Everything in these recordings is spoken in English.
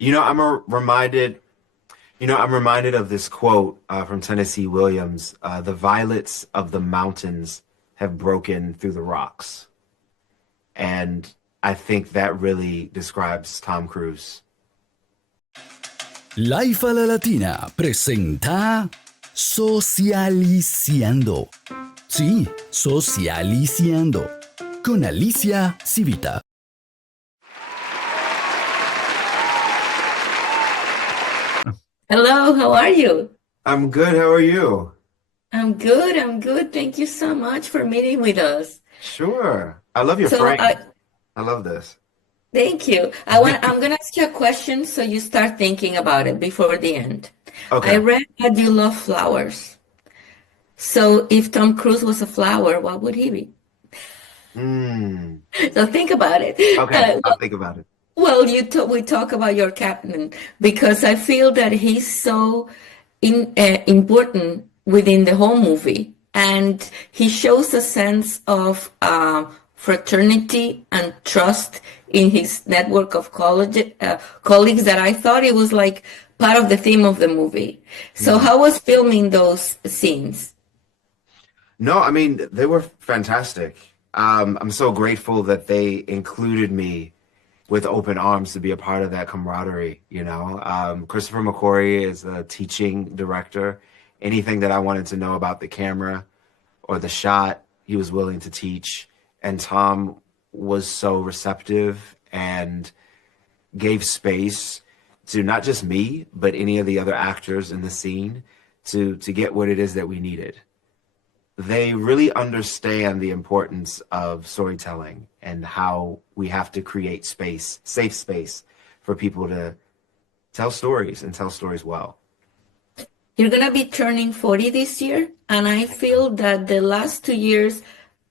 Reminded. I'm reminded of this quote from Tennessee Williams. The violets of the mountains have broken through the rocks, and I think that really describes Tom Cruise. Life a la Latina presenta Socialiciando. Sí, Socialiciando. Con Alicia Civita. Hello, how are you? I'm good. How are you? I'm good, I'm good. Thank you so much for meeting with us. Sure. I love your So frame. I love this. thank you. I'm gonna ask you a question so you start thinking about it before the end. I Okay. read that you love flowers. So if Tom Cruise was a flower, what would he be? Mm. So think about it. Okay. I'll think about it. Well, we talk about your captain because I feel that he's so important within the whole movie, and he shows a sense of fraternity and trust in his network of colleagues that I thought it was like part of the theme of the movie. So, Mhm. how was filming those scenes? No, I mean, they were fantastic. I'm so grateful that they included me with open arms to be a part of that camaraderie, you know. Christopher McQuarrie is a teaching director. Anything that I wanted to know about the camera or the shot, he was willing to teach. And Tom was so receptive and gave space to not just me, but any of the other actors in the scene to get what it is that we needed. They really understand the importance of storytelling and how we have to create space, safe space for people to tell stories and tell stories well. You're gonna be turning 40 this year, and I feel that the last 2 years,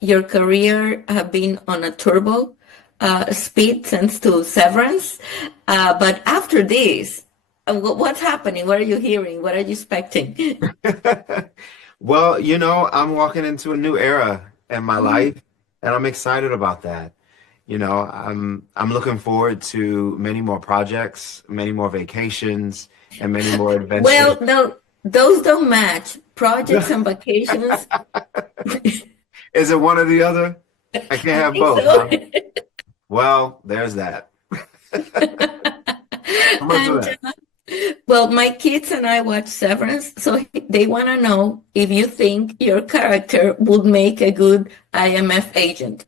your career have been on a turbo speed thanks to Severance. But after this, what's happening? What are you hearing? What are you expecting? Well, I'm walking into a new era in my Mhm. life, and I'm excited about that. I'm looking forward to many more projects, many more vacations, and many more adventures. Well, no, those don't match. Projects and vacations. Is it one or the other? I can't I have think both, so. huh? Well, there's that. How much of And that? well, my kids and I watch Severance, so they want to know if you think your character would make a good IMF agent.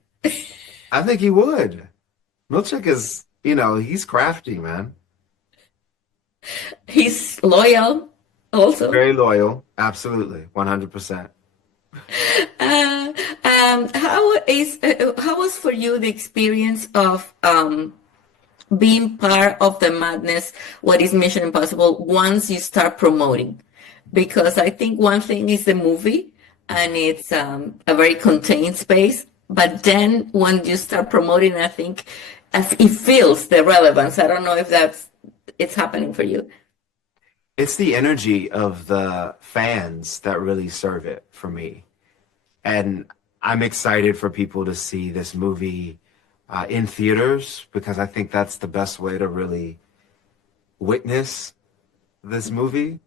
I think he would. Milchick is, he's crafty, man. He's loyal also. Very loyal. Absolutely. 100%. Uh, how was for you the experience of being part of the madness? What is Mission Impossible once you start promoting? Because I think one thing is the movie, and it's a very contained space. But then when you start promoting, I think as it feels the relevance. I don't know if it's happening for you. It's the energy of the fans that really serve it for me. And I'm excited for people to see this movie in theaters because I think that's the best way to really witness this movie.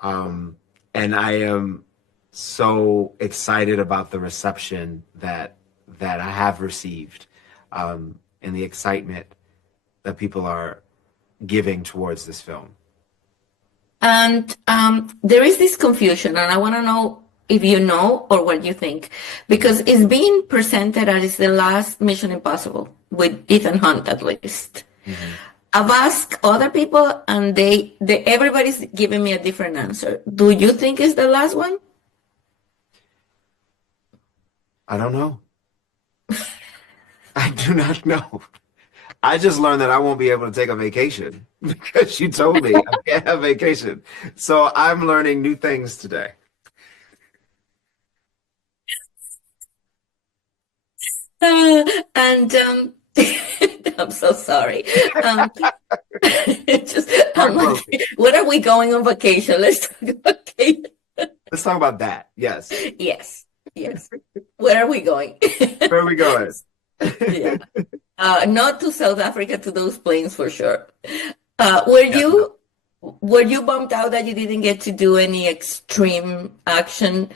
And I am so excited about the reception that I have received, and the excitement that people are giving towards this film. And there is this confusion, and I want to know if you know or what you think, because it's being presented as the last Mission Impossible with Ethan Hunt, at least. Mhm. I've asked other people, and everybody's giving me a different answer. Do you think it's the last one? I don't know. I do not know. I just learned that I won't be able to take a vacation because you told me I can't have vacation. So I'm learning new things today. And I'm so sorry. Um, it's just I'm like, Heartbroken. what are we going on vacation? Let's talk about vacation. Let's talk about that. Yes. Yes, yes. Where are we going? Where are we going? Yeah. Not to South Africa, to those planes for sure. Uh, were Yeah, no, you were you bummed out that you didn't get to do any extreme action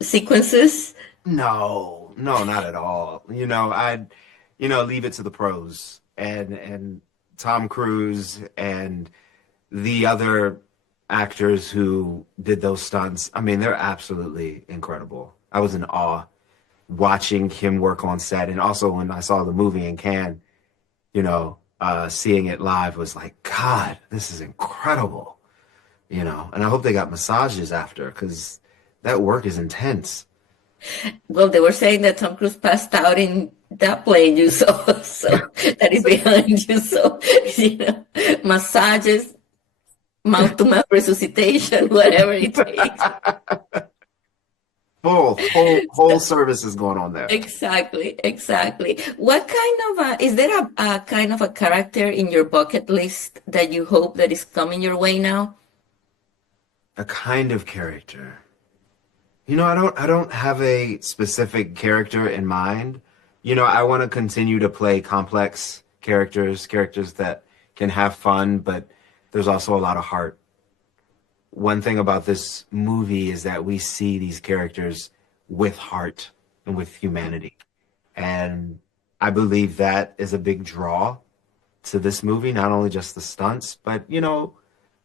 sequences? no, no, not at all. I'd, leave it to the pros and Tom Cruise and the other actors who did those stunts. I mean, they're absolutely incredible. I was in awe watching him work on set, and also when I saw the movie in Cannes, seeing it live was like, God, this is incredible. And I hope they got massages after because that work is intense. Well, they were saying that Tom Cruise passed out in that plane you saw, so that is behind you. So, massages, mouth-to-mouth resuscitation, whatever it takes. Full, whole service is going on there. Exactly, exactly. What kind of is there a kind of a character in your bucket list that you hope that is coming your way now? A kind of character. I don't have a specific character in mind. I want to continue to play complex characters that can have fun, but there's also a lot of heart. One thing about this movie is that we see these characters with heart and with humanity. And I believe that is a big draw to this movie, not only just the stunts, but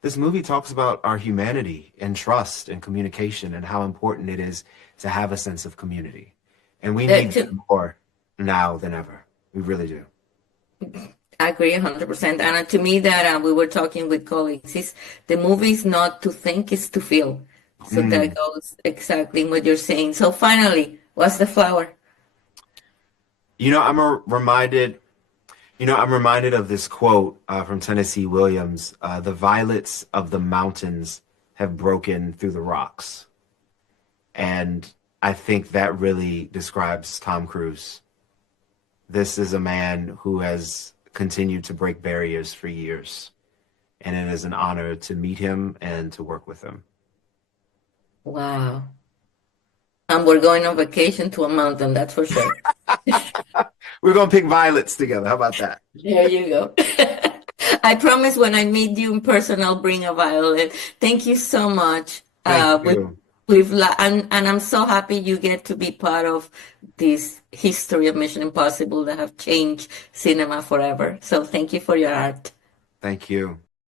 this movie talks about our humanity and trust and communication and how important it is to have a sense of community. And we need that To more now than ever. We really do. I agree 100%. And to me, that we were talking with colleagues, is the movie is not to think, it's to feel. So that Mm. goes exactly what you're saying. So finally, what's the flower? You know, I'm a reminded, I'm reminded of this quote from Tennessee Williams. The violets of the mountains have broken through the rocks. And I think that really describes Tom Cruise. This is a man who has continued to break barriers for years. And it is an honor to meet him and to work with him. Wow. And we're going on vacation to a mountain, that's for sure. We're going to pick violets together. How about that? There you go. I promise when I meet you in person, I'll bring a violet. Thank you so much. Thank you. And I'm so happy you get to be part of this history of Mission Impossible that have changed cinema forever. So thank you for your art. Thank you.